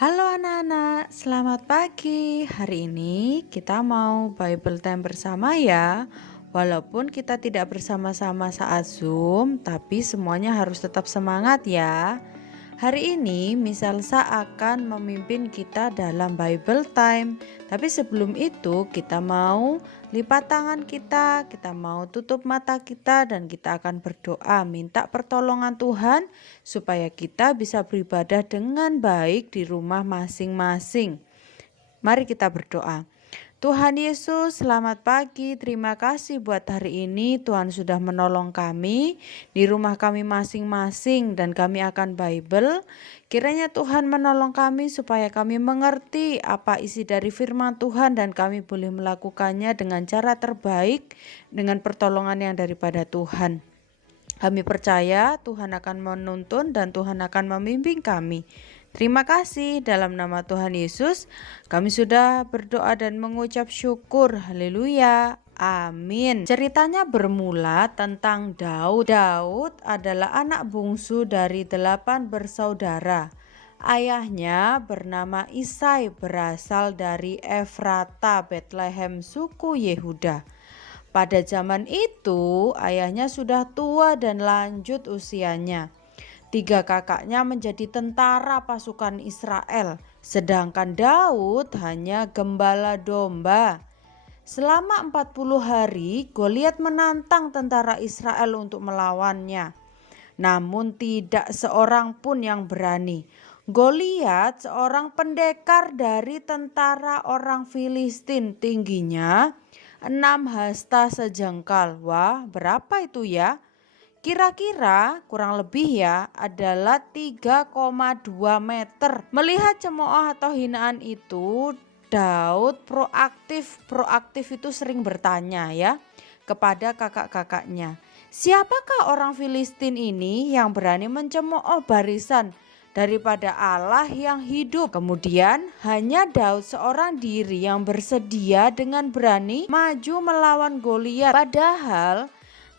Halo anak-anak, selamat pagi. Hari ini kita mau Bible time bersama ya. Walaupun kita tidak bersama-sama saat Zoom, tapi semuanya harus tetap semangat ya. Hari ini Miss Elsa akan memimpin kita dalam Bible time. Tapi sebelum itu kita mau lipat tangan kita mau tutup mata kita dan kita akan berdoa minta pertolongan Tuhan supaya kita bisa beribadah dengan baik di rumah masing-masing. Mari kita berdoa. Tuhan Yesus, selamat pagi. Terima kasih buat hari ini. Tuhan sudah menolong kami di rumah kami masing-masing dan kami akan Bible. Kiranya Tuhan menolong kami supaya kami mengerti apa isi dari firman Tuhan dan kami boleh melakukannya dengan cara terbaik dengan pertolongan yang daripada Tuhan. Kami percaya Tuhan akan menuntun dan Tuhan akan membimbing kami. Terima kasih dalam nama Tuhan Yesus. Kami sudah berdoa dan mengucap syukur. Haleluya. Amin. Ceritanya bermula tentang Daud. Daud adalah anak bungsu dari 8 bersaudara. Ayahnya bernama Isai, berasal dari Efrata, Bethlehem, suku Yehuda. Pada zaman itu, ayahnya sudah tua dan lanjut usianya. 3 kakaknya menjadi tentara pasukan Israel, sedangkan Daud hanya gembala domba. Selama 40 hari, Goliat menantang tentara Israel untuk melawannya. Namun tidak seorang pun yang berani. Goliat seorang pendekar dari tentara orang Filistin, tingginya 6 hasta sejengkal. Wah, berapa itu ya? Kira-kira kurang lebih ya adalah 3,2 meter. Melihat cemooh atau hinaan itu, Daud proaktif. Proaktif itu sering bertanya ya kepada kakak-kakaknya. Siapakah orang Filistin ini yang berani mencemooh barisan daripada Allah yang hidup? Kemudian hanya Daud seorang diri yang bersedia dengan berani maju melawan Goliat. Padahal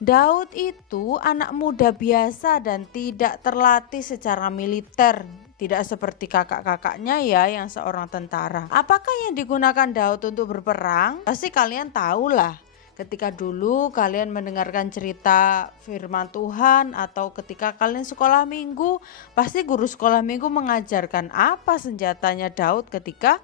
Daud itu anak muda biasa dan tidak terlatih secara militer. Tidak seperti kakak-kakaknya ya yang seorang tentara. Apakah yang digunakan Daud untuk berperang? Pasti kalian tahulah. Ketika dulu kalian mendengarkan cerita firman Tuhan atau ketika kalian sekolah minggu, pasti guru sekolah minggu mengajarkan apa senjatanya Daud ketika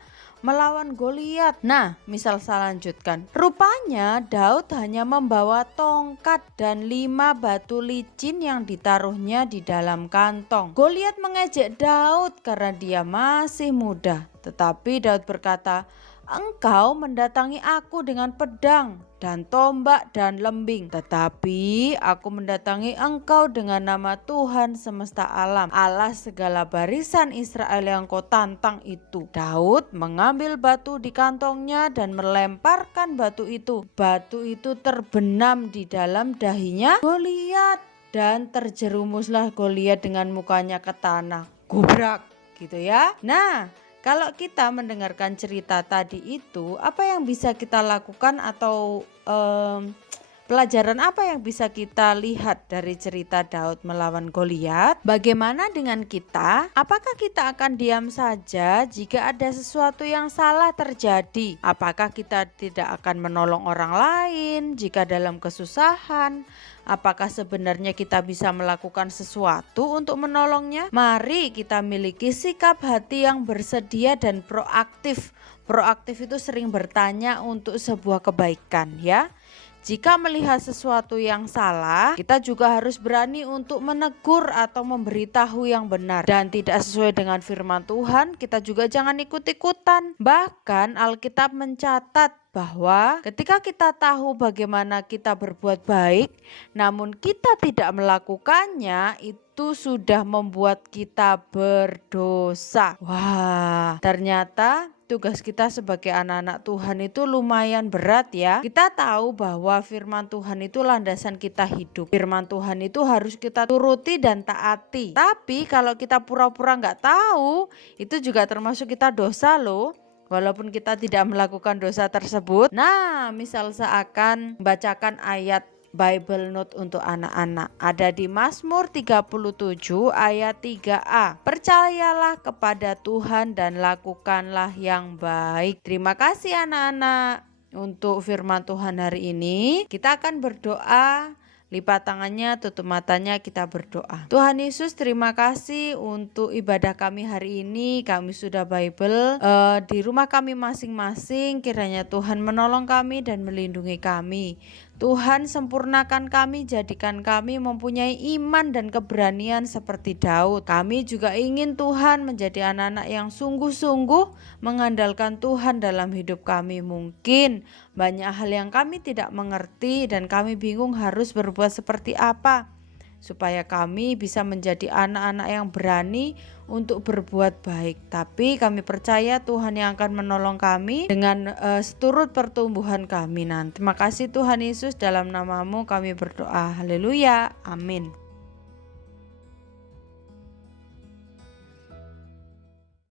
melawan Goliat. Nah, misal saya lanjutkan. Rupanya Daud hanya membawa tongkat dan 5 batu licin yang ditaruhnya di dalam kantong. Goliat mengejek Daud karena dia masih muda. Tetapi Daud berkata, "Engkau mendatangi aku dengan pedang dan tombak dan lembing, tetapi aku mendatangi engkau dengan nama Tuhan semesta alam, Allah segala barisan Israel yang kau tantang itu." Daud mengambil batu di kantongnya dan melemparkan batu itu. Batu itu terbenam di dalam dahinya Goliat dan terjerumuslah Goliat dengan mukanya ke tanah. Gubrak gitu ya. Nah, kalau kita mendengarkan cerita tadi itu, apa yang bisa kita lakukan atau pelajaran apa yang bisa kita lihat dari cerita Daud melawan Goliat? Bagaimana dengan kita? Apakah kita akan diam saja jika ada sesuatu yang salah terjadi? Apakah kita tidak akan menolong orang lain jika dalam kesusahan? Apakah sebenarnya kita bisa melakukan sesuatu untuk menolongnya? Mari kita miliki sikap hati yang bersedia dan proaktif. Proaktif itu sering bertanya untuk sebuah kebaikan ya. Jika melihat sesuatu yang salah, kita juga harus berani untuk menegur atau memberitahu yang benar. Dan tidak sesuai dengan firman Tuhan, kita juga jangan ikut-ikutan. Bahkan Alkitab mencatat bahwa ketika kita tahu bagaimana kita berbuat baik, namun kita tidak melakukannya, itu sudah membuat kita berdosa. Wah, ternyata tugas kita sebagai anak-anak Tuhan itu lumayan berat ya. Kita tahu bahwa firman Tuhan itu landasan kita hidup. Firman Tuhan itu harus kita turuti dan taati. Tapi kalau kita pura-pura nggak tahu, itu juga termasuk kita dosa loh. Walaupun kita tidak melakukan dosa tersebut. Nah, misal saya akan membacakan ayat Bible Note untuk anak-anak. Ada di Mazmur 37 ayat 3a. Percayalah kepada Tuhan dan lakukanlah yang baik. Terima kasih anak-anak untuk firman Tuhan hari ini. Kita akan berdoa. Lipat tangannya, tutup matanya, kita berdoa. Tuhan Yesus, terima kasih untuk ibadah kami hari ini. Kami sudah Bible di rumah kami masing-masing. Kiranya Tuhan menolong kami dan melindungi kami. Tuhan, sempurnakan kami, jadikan kami mempunyai iman dan keberanian seperti Daud. Kami juga ingin Tuhan menjadi anak-anak yang sungguh-sungguh mengandalkan Tuhan dalam hidup kami. Mungkin banyak hal yang kami tidak mengerti dan kami bingung harus berbuat seperti apa, supaya kami bisa menjadi anak-anak yang berani untuk berbuat baik. Tapi kami percaya Tuhan yang akan menolong kami dengan seturut pertumbuhan kami nanti. Terima kasih Tuhan Yesus, dalam namamu kami berdoa. Haleluya, amin.